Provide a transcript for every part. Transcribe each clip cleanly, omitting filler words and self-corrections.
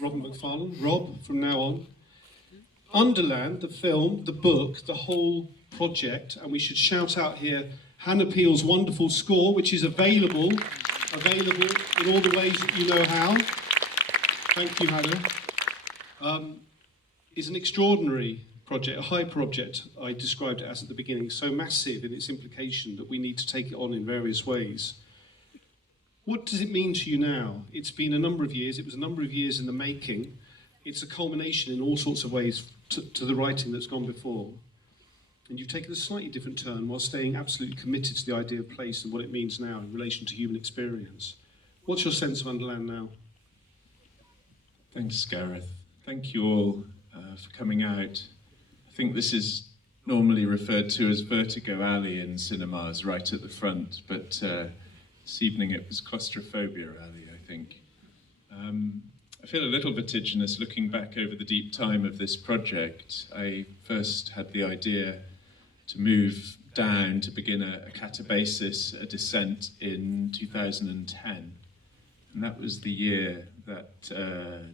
Robert Macfarlane, Rob from now on. Underland, the film, the book, the whole project, and we should shout out here Hannah Peel's wonderful score, which is available in all the ways that you know how. Thank you, Hannah. Is an extraordinary project, a hyper object, I described it as at the beginning, so massive in its implication that we need to take it on in various ways. What does it mean to you now? It's been a number of years, it was a number of years in the making. It's a culmination in all sorts of ways to the writing that's gone before. And you've taken a slightly different turn while staying absolutely committed to the idea of place and what it means now in relation to human experience. What's your sense of Underland now? Thanks, Gareth. Thank you all for coming out. I think this is normally referred to as Vertigo Alley in cinemas, right at the front, but this evening it was Claustrophobia Alley, I think. I feel a little vertiginous looking back over the deep time of this project. I first had the idea to move down to begin a catabasis, a descent in 2010. And that was the year that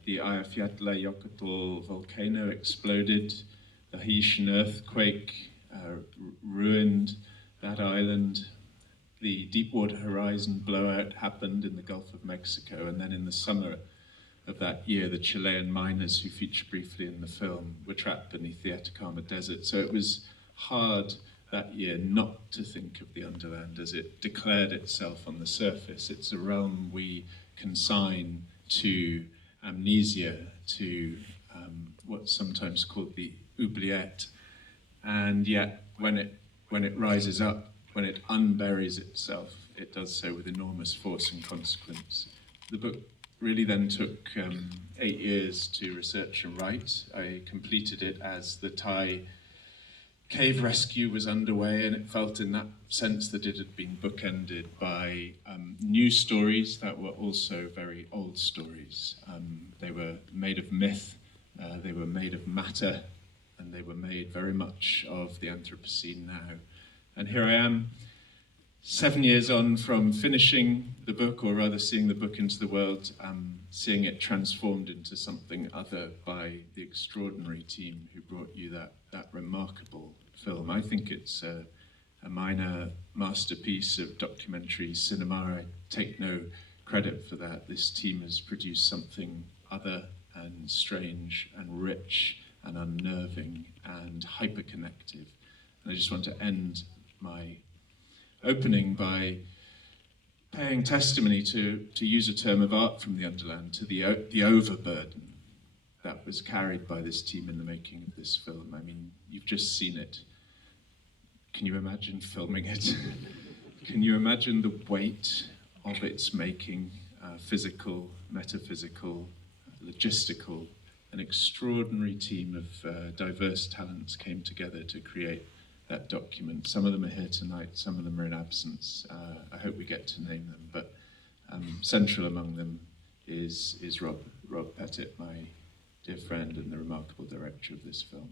the Eyjafjallajökull volcano exploded, the Haitian earthquake ruined that island, the Deepwater Horizon blowout happened in the Gulf of Mexico, and then in the summer of that year, the Chilean miners who feature briefly in the film were trapped beneath the Atacama Desert. So it was hard that year not to think of the Underland as it declared itself on the surface. It's a realm we consign to amnesia, to what's sometimes called the oubliette. And yet, when it rises up, when it unburies itself, it does so with enormous force and consequence. The book really then took 8 years to research and write. I completed it as the Thai cave rescue was underway, and it felt in that sense that it had been bookended by new stories that were also very old stories. They were made of myth, they were made of matter, and they were made very much of the Anthropocene now. And here I am, 7 years on from finishing the book, or rather seeing the book into the world, seeing it transformed into something other by the extraordinary team who brought you that remarkable film. I think it's a minor masterpiece of documentary cinema. I take no credit for that. This team has produced something other and strange and rich and unnerving and hyperconnective. And I just want to end my opening by paying testimony, to use a term of art from the Underland, to the overburden that was carried by this team in the making of this film. I mean, you've just seen it. Can you imagine filming it? Can you imagine the weight of its making, physical, metaphysical, logistical? An extraordinary team of diverse talents came together to create that document. Some of them are here tonight, some of them are in absence. I hope we get to name them, but central among them is Rob Petit, my dear friend and the remarkable director of this film.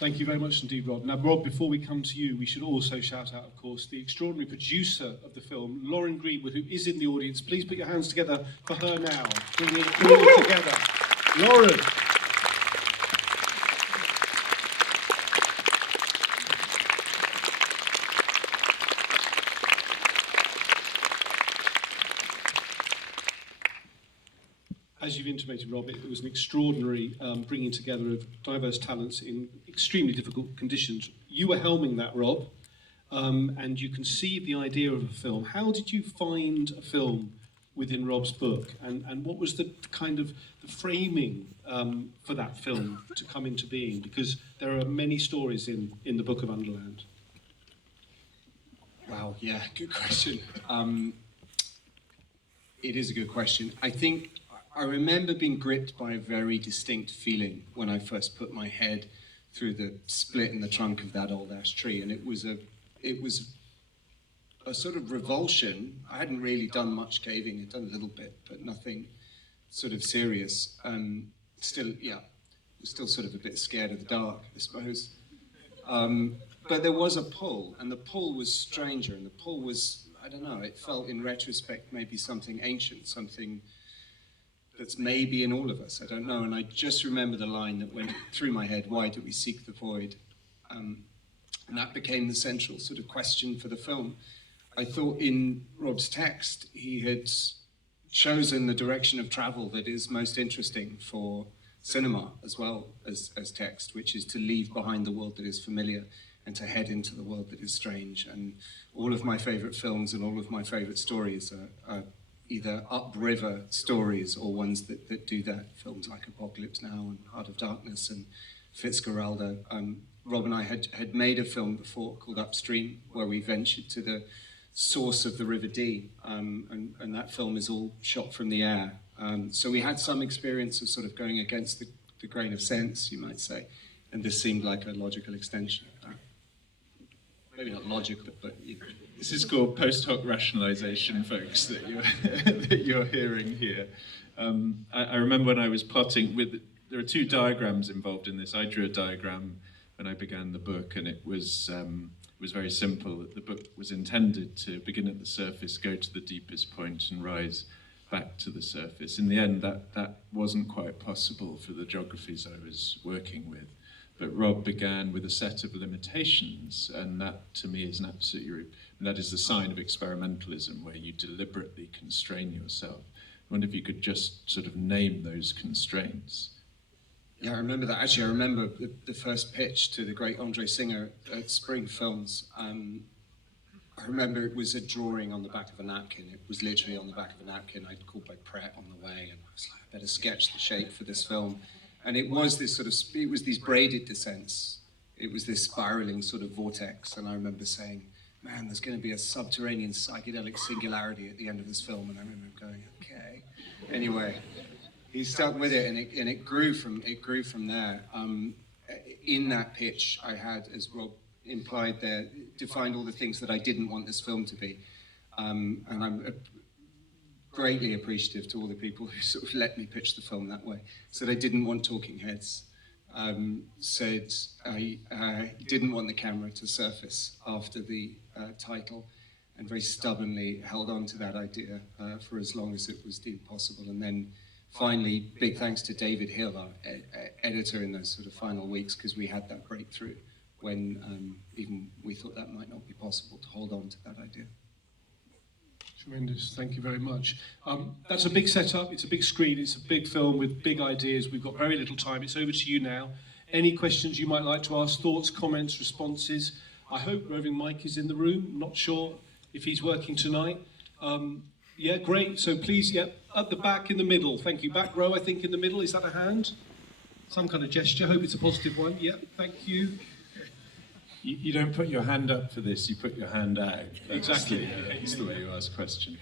Thank you very much indeed, Rob. Now, Rob, before we come to you, we should also shout out, of course, the extraordinary producer of the film, Lauren Greenwood, who is in the audience. Please put your hands together for her now. Bring it all together. Lauren. As you've intimated, Rob, it was an extraordinary bringing together of diverse talents in extremely difficult conditions. You were helming that, Rob, and you conceived the idea of a film. How did you find a film within Rob's book, and what was the kind of the framing for that film to come into being? Because there are many stories in the book of Underland. Wow, yeah, good question. It is a good question. I remember being gripped by a very distinct feeling when I first put my head through the split in the trunk of that old ash tree, and it was a sort of revulsion. I hadn't really done much caving. I'd done a little bit, but nothing sort of serious. Still, yeah, was still sort of a bit scared of the dark, I suppose. but there was a pull, and the pull was stranger, and the pull was, I don't know, it felt in retrospect maybe something ancient, something that's maybe in all of us, I don't know. And I just remember the line that went through my head, why do we seek the void? And that became the central sort of question for the film. I thought in Rob's text, he had chosen the direction of travel that is most interesting for cinema as well as text, which is to leave behind the world that is familiar and to head into the world that is strange. And all of my favorite films and all of my favorite stories are either upriver stories or ones that do that. Films like Apocalypse Now and Heart of Darkness and Fitzcarraldo. Rob and I had made a film before called Upstream, where we ventured to the source of the River Dee, and that film is all shot from the air. So we had some experience of sort of going against the grain of sense, you might say, and this seemed like a logical extension of that. Maybe not logical, but you know. This is called post hoc rationalization, folks, that you're hearing here. I remember when I was plotting there are two diagrams involved in this. I drew a diagram when I began the book, and it was very simple. The book was intended to begin at the surface, go to the deepest point, and rise back to the surface. In the end, that wasn't quite possible for the geographies I was working with. But Rob began with a set of limitations, and that to me is that is the sign of experimentalism, where you deliberately constrain yourself. I wonder if you could just sort of name those constraints. Yeah, I remember that. Actually, I remember the first pitch to the great Andre Singer at Spring Films. I remember it was a drawing on the back of a napkin. It was literally on the back of a napkin. I'd called by Pret on the way, and I was like, I better sketch the shape for this film. And it was this it was these braided descents. It was this spiraling sort of vortex. And I remember saying, man, there's going to be a subterranean psychedelic singularity at the end of this film. And I remember going, okay. Anyway, he stuck with it, and it grew from there. In that pitch, I had, as Rob implied there, defined all the things that I didn't want this film to be. And I'm greatly appreciative to all the people who sort of let me pitch the film that way. Said I didn't want talking heads. Said I didn't want the camera to surface after the title, and very stubbornly held on to that idea for as long as it was deemed possible. And then finally, big thanks to David Hill, our editor, in those sort of final weeks, because we had that breakthrough when even we thought that might not be possible to hold on to that idea. Tremendous, thank you very much. That's a big setup, it's a big screen, it's a big film with big ideas. We've got very little time, it's over to you now. Any questions you might like to ask, thoughts, comments, responses? I hope Roving Mike is in the room, not sure if he's working tonight. Yeah, great, so please, yeah, at the back in the middle, thank you. Back row, I think, in the middle, is that a hand? Some kind of gesture, hope it's a positive one. Yeah, thank you. You don't put your hand up for this, you put your hand out. Exactly. That's the way you ask questions.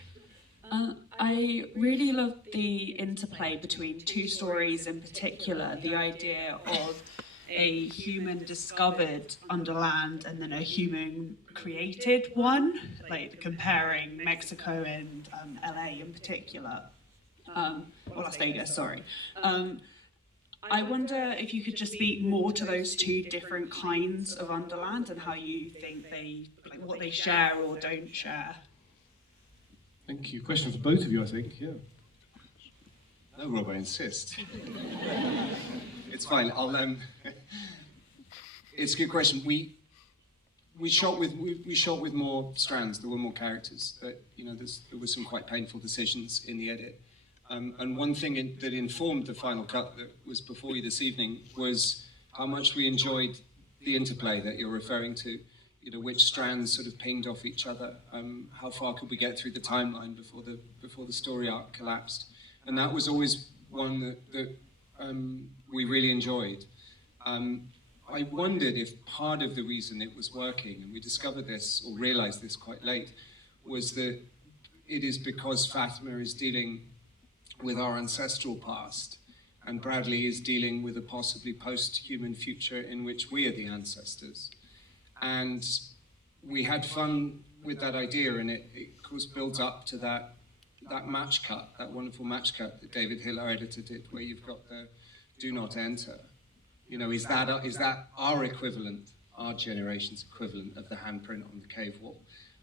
I really love the interplay between two stories in particular, the idea of a human discovered Underland and then a human created one, like comparing Mexico and LA in particular, or Las Vegas, sorry. I wonder if you could just speak more to those two different kinds of Underland and how you think what they share or don't share. Thank you. Question for both of you, I think, yeah. No, Rob, I insist. It's fine. It's a good question. We shot with more strands. There were more characters. There were some quite painful decisions in the edit. And one thing that informed the final cut that was before you this evening was how much we enjoyed the interplay that you're referring to. Which strands sort of pinged off each other. How far could we get through the timeline before the story arc collapsed? And that was always one that we really enjoyed. I wondered if part of the reason it was working, and we discovered this or realized this quite late, was that it is because Fatima is dealing with our ancestral past, and Bradley is dealing with a possibly post-human future in which we are the ancestors. And we had fun with that idea, and it of course builds up to that match cut, that wonderful match cut that David Hill, our editor, did, where you've got the "do not enter." Is that our equivalent our generation's equivalent of the handprint on the cave wall.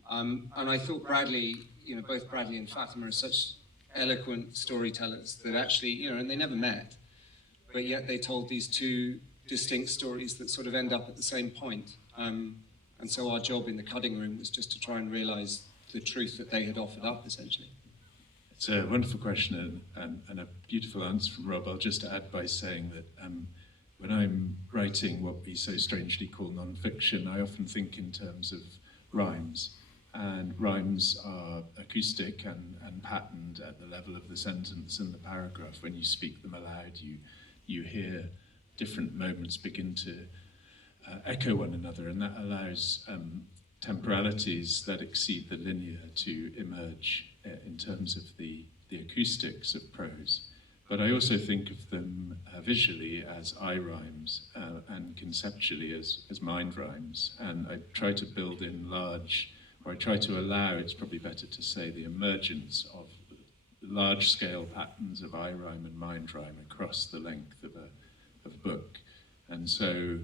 And I thought Bradley, both Bradley and Fatima are such eloquent storytellers that actually, and they never met, but yet they told these two distinct stories that sort of end up at the same point. And so our job in the cutting room was just to try and realize the truth that they had offered up, essentially. It's a wonderful question and a beautiful answer from Rob. I'll just add by saying that when I'm writing what we so strangely call non-fiction, I often think in terms of rhymes. And rhymes are acoustic and patterned at the level of the sentence and the paragraph. When you speak them aloud, you hear different moments begin to echo one another, and that allows temporalities that exceed the linear to emerge in terms of the acoustics of prose. But I also think of them visually as eye rhymes and conceptually as mind rhymes. And I try to build in I try to allow, it's probably better to say, the emergence of large-scale patterns of eye rhyme and mind rhyme across the length of a book. And so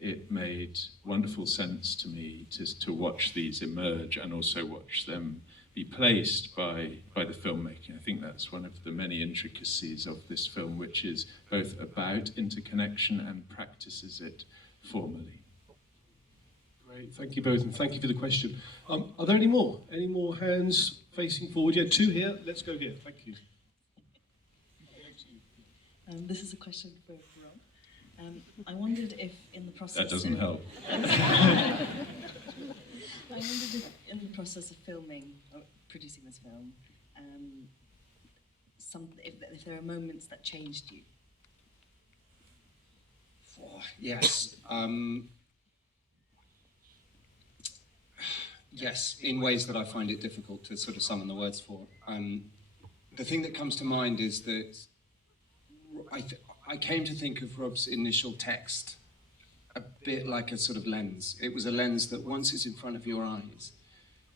it made wonderful sense to me to watch these emerge and also watch them be placed by the filmmaking. I think that's one of the many intricacies of this film, which is both about interconnection and practices it formally. Great, thank you both, and thank you for the question. Are there any more? Any more hands facing forward? Yeah, two here. Let's go here. Thank you. This is a question for Rob. I wondered if in the process... That doesn't help. I wondered if in the process of filming, or producing this film, if there are moments that changed you. Oh, yes. Yes, in ways that I find it difficult to sort of summon the words for. The thing that comes to mind is that I came to think of Rob's initial text a bit like a sort of lens. It was a lens that once it's in front of your eyes,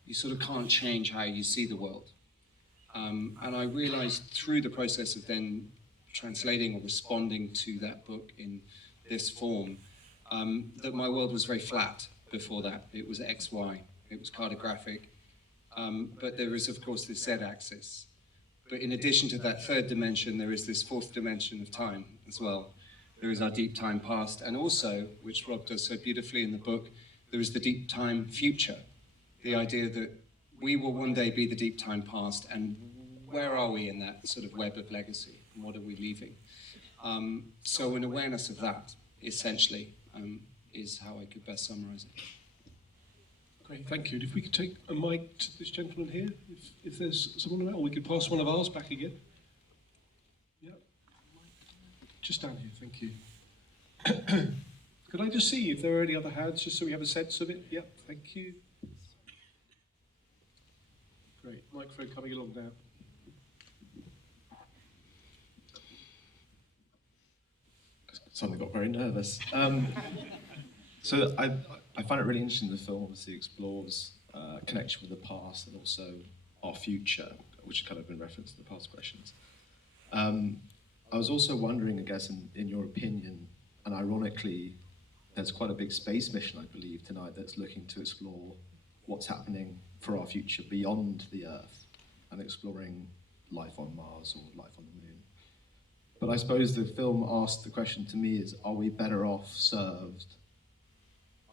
you sort of can't change how you see the world. And I realized through the process of then translating or responding to that book in this form, that my world was very flat before that. It was XY. It was cartographic, but there is, of course, this Z-axis. But in addition to that third dimension, there is this fourth dimension of time as well. There is our deep time past, and also, which Rob does so beautifully in the book, there is the deep time future. The idea that we will one day be the deep time past, and where are we in that sort of web of legacy, and what are we leaving? So an awareness of that, essentially, is how I could best summarize it. Great, thank you. And if we could take a mic to this gentleman here, if there's someone around, or we could pass one of ours back again. Yeah. Just down here, thank you. Could I just see if there are any other hands, just so we have a sense of it? Yeah, thank you. Great, microphone coming along now. Suddenly got very nervous. So I find it really interesting. The film obviously explores connection with the past and also our future, which has kind of been referenced in the past questions. I was also wondering, I guess, in your opinion, and ironically, there's quite a big space mission, I believe, tonight that's looking to explore what's happening for our future beyond the Earth and exploring life on Mars or life on the Moon. But I suppose the film asked the question to me is, are we better off served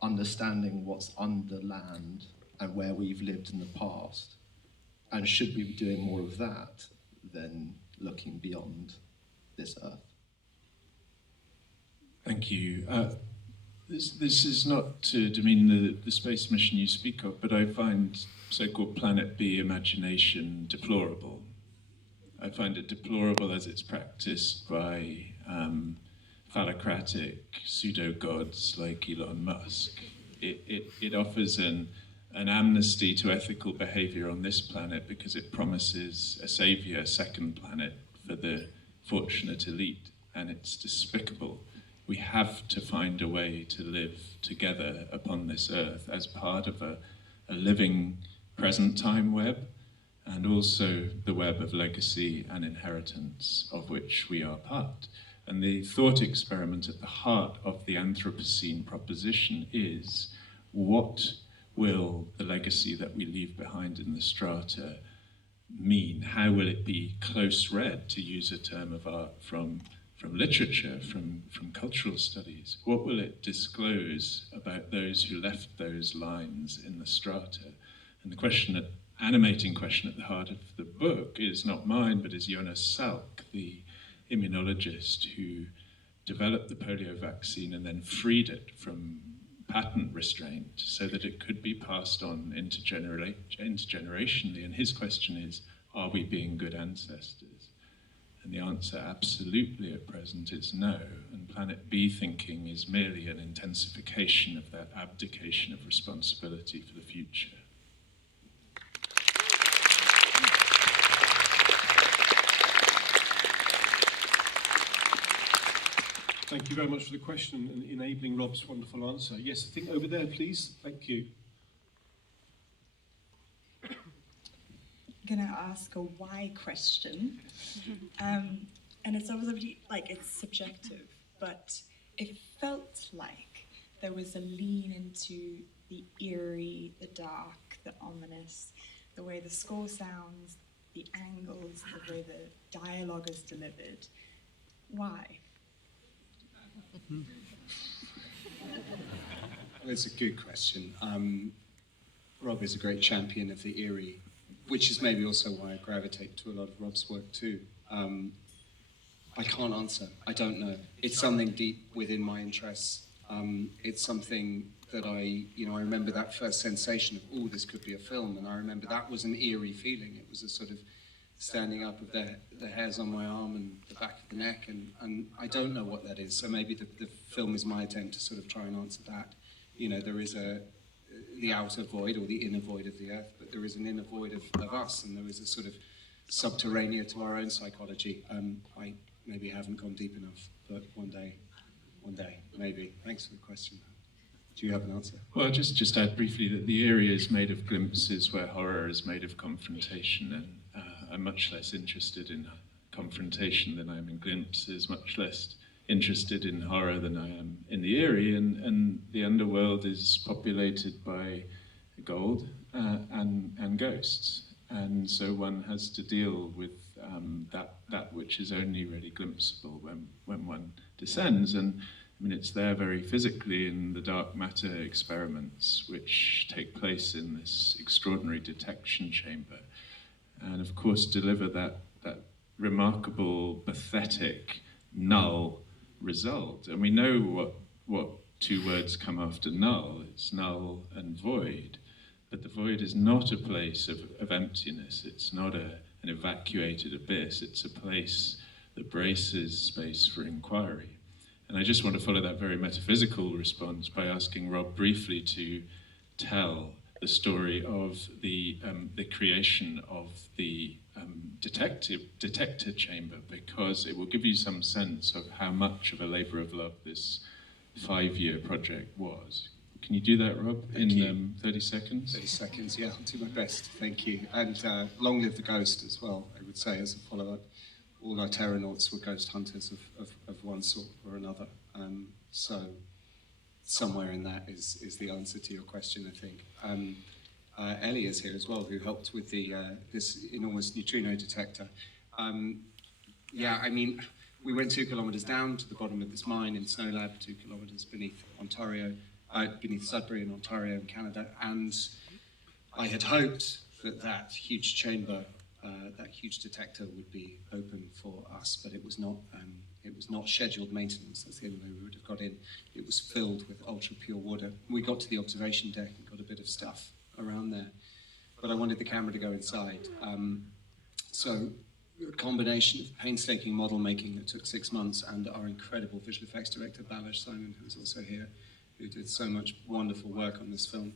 understanding what's under land and where we've lived in the past? And should we be doing more of that than looking beyond this Earth? Thank you. This is not to demean the space mission you speak of, but I find so-called Planet B imagination deplorable. I find it deplorable as it's practiced by phallocratic pseudo-gods like Elon Musk. It offers an amnesty to ethical behavior on this planet because it promises a savior, a second planet for the fortunate elite, and it's despicable. We have to find a way to live together upon this earth as part of a living present time web, and also the web of legacy and inheritance of which we are part. And the thought experiment at the heart of the Anthropocene proposition is, what will the legacy that we leave behind in the strata mean? How will it be close read, to use a term of art from literature, from cultural studies? What will it disclose about those who left those lines in the strata? And the animating question at the heart of the book is not mine, but is Jonas Salk, the immunologist who developed the polio vaccine and then freed it from patent restraint so that it could be passed on intergenerationally. And his question is, are we being good ancestors? And the answer absolutely at present is no. And Planet B thinking is merely an intensification of that abdication of responsibility for the future. Thank you very much for the question and enabling Rob's wonderful answer. Yes, I think over there, please. Thank you. I'm gonna ask a why question, and it's obviously like it's subjective, but it felt like there was a lean into the eerie, the dark, the ominous, the way the score sounds, the angles, the way the dialogue is delivered. Why? It's a good question. Rob is a great champion of the eerie, which is maybe also why I gravitate to a lot of Rob's work too. I can't answer. I don't know. It's something deep within my interests. It's something that I remember that first sensation of, oh, this could be a film, and I remember that was an eerie feeling. It was a sort of standing up of the hairs on my arm and the back of the neck, and I don't know what that is. So maybe the film is my attempt to sort of try and answer that. There is the outer void or the inner void of the earth, but there is an inner void of us, and there is a sort of subterranean to our own psychology. I maybe haven't gone deep enough, but one day, maybe. Thanks for the question. Do you have an answer? Well, just add briefly that the area is made of glimpses where horror is made of confrontation, and I'm much less interested in confrontation than I am in glimpses, much less interested in horror than I am in the eerie, and the underworld is populated by gold and ghosts, and so one has to deal with that which is only really glimpsable when one descends. And I mean, it's there very physically in the dark matter experiments which take place in this extraordinary detection chamber, and of course deliver that remarkable, pathetic, null result. And we know what two words come after null. It's null and void. But the void is not a place of emptiness. It's not an evacuated abyss. It's a place that braces space for inquiry. And I just want to follow that very metaphysical response by asking Rob briefly to tell the story of the creation of the detector chamber, because it will give you some sense of how much of a labour of love this 5-year project was. Can you do that, Rob, in 30 seconds? 30 seconds, yeah, I'll do my best, thank you. And long live the ghost as well, I would say, as a follow-up. All our terranauts were ghost hunters of one sort or another. So somewhere in that is the answer to your question, I think. Ellie is here as well, who helped with this enormous neutrino detector. Yeah, I mean, we went 2 kilometres down to the bottom of this mine in Snow Lab, 2 kilometres beneath Sudbury in Ontario in Canada, and I had hoped that huge chamber, that huge detector would be open for us, but it was not. It was not scheduled maintenance. That's the only way we would have got in. It was filled with ultra pure water. We got to the observation deck and got a bit of stuff around there, but I wanted the camera to go inside. So a combination of painstaking model making that took 6 months, and our incredible visual effects director Balash Simon, who's also here, who did so much wonderful work on this film,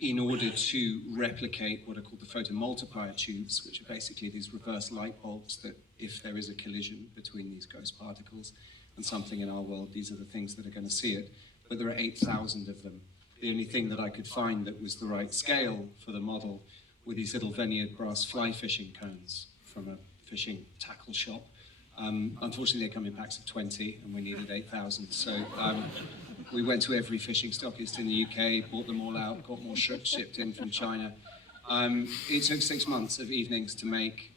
in order to replicate what are called the photomultiplier tubes, which are basically these reverse light bulbs that, if there is a collision between these ghost particles and something in our world, these are the things that are going to see it. But there are 8,000 of them. The only thing that I could find that was the right scale for the model were these little veneered brass fly fishing cones from a fishing tackle shop. Unfortunately, they come in packs of 20, and we needed 8,000. So we went to every fishing stockist in the UK, bought them all out, got more shipped in from China. It took 6 months of evenings to make.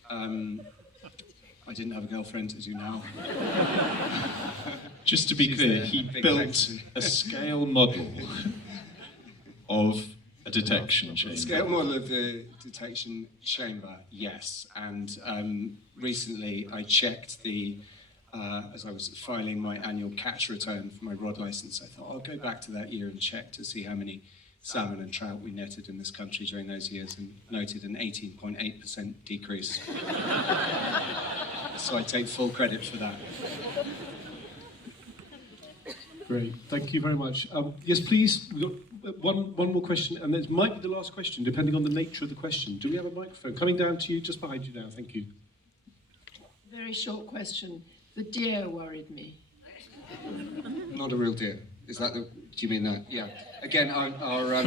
I didn't have a girlfriend, as you know. Just to be She's clear, there, he big built thanks. a scale model of a detection chamber. Scale model of the detection chamber, yes. And recently I checked as I was filing my annual catch return for my rod license, I thought I'll go back to that year and check to see how many salmon and trout we netted in this country during those years, and noted an 18.8% decrease. So I take full credit for that. Great, thank you very much. Yes, please, we've got one more question, and this might be the last question, depending on the nature of the question. Do we have a microphone? Coming down to you, just behind you now, thank you. Very short question. The deer worried me. Not a real deer. Is that do you mean that? Yeah. Again, our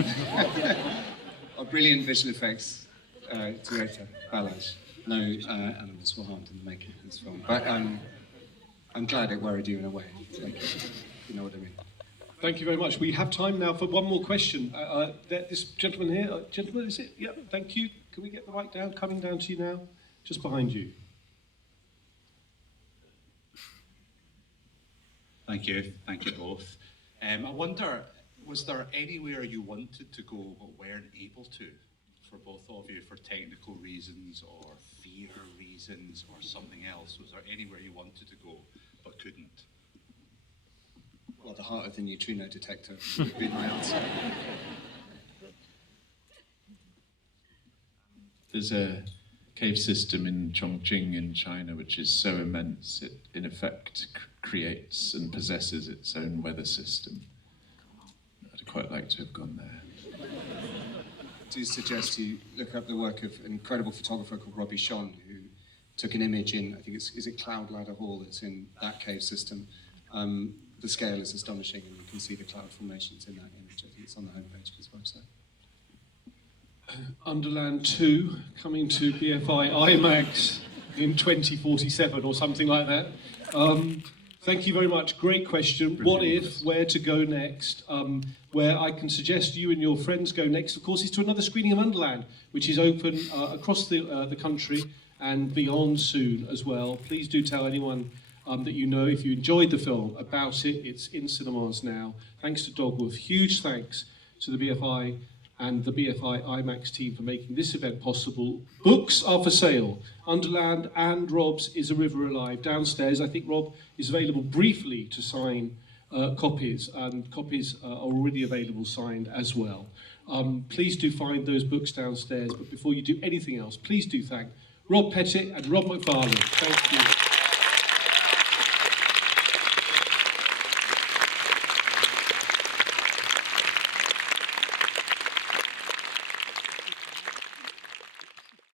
brilliant visual effects director, Balaj. No animals were harmed in the making of this film. But I'm glad it worried you in a way. Like, you know what I mean. Thank you very much. We have time now for one more question. This gentleman here, gentleman, is it? Yeah, thank you. Can we get the mic down? Coming down to you now, just behind you. Thank you both. I wonder, was there anywhere you wanted to go but weren't able to, for both of you, for technical reasons or fear reasons or something else? Was there anywhere you wanted to go but couldn't? Well, the heart of the neutrino detector would be my answer. There's a cave system in Chongqing in China which is so immense it in effect creates and possesses its own weather system. I'd quite like to have gone there. I do suggest you look up the work of an incredible photographer called Rob Petit, who took an image in, I think is it Cloud Ladder Hall that's in that cave system. The scale is astonishing, and you can see the cloud formations in that image. I think it's on the homepage of his website. Underland 2 coming to BFI IMAX in 2047 or something like that. Thank you very much. Great question. What if, where to go next? Where I can suggest you and your friends go next, of course, is to another screening of Underland, which is open across the country and beyond soon as well. Please do tell anyone that you know, if you enjoyed the film, about it. It's in cinemas now. Thanks to Dogworth. Huge thanks to the BFI and the BFI IMAX team for making this event possible. Books are for sale. Underland and Rob's Is a River Alive downstairs. I think Rob is available briefly to sign copies, and copies are already available signed as well. Please do find those books downstairs, but before you do anything else, please do thank Rob Petit and Rob Macfarlane. Thank you.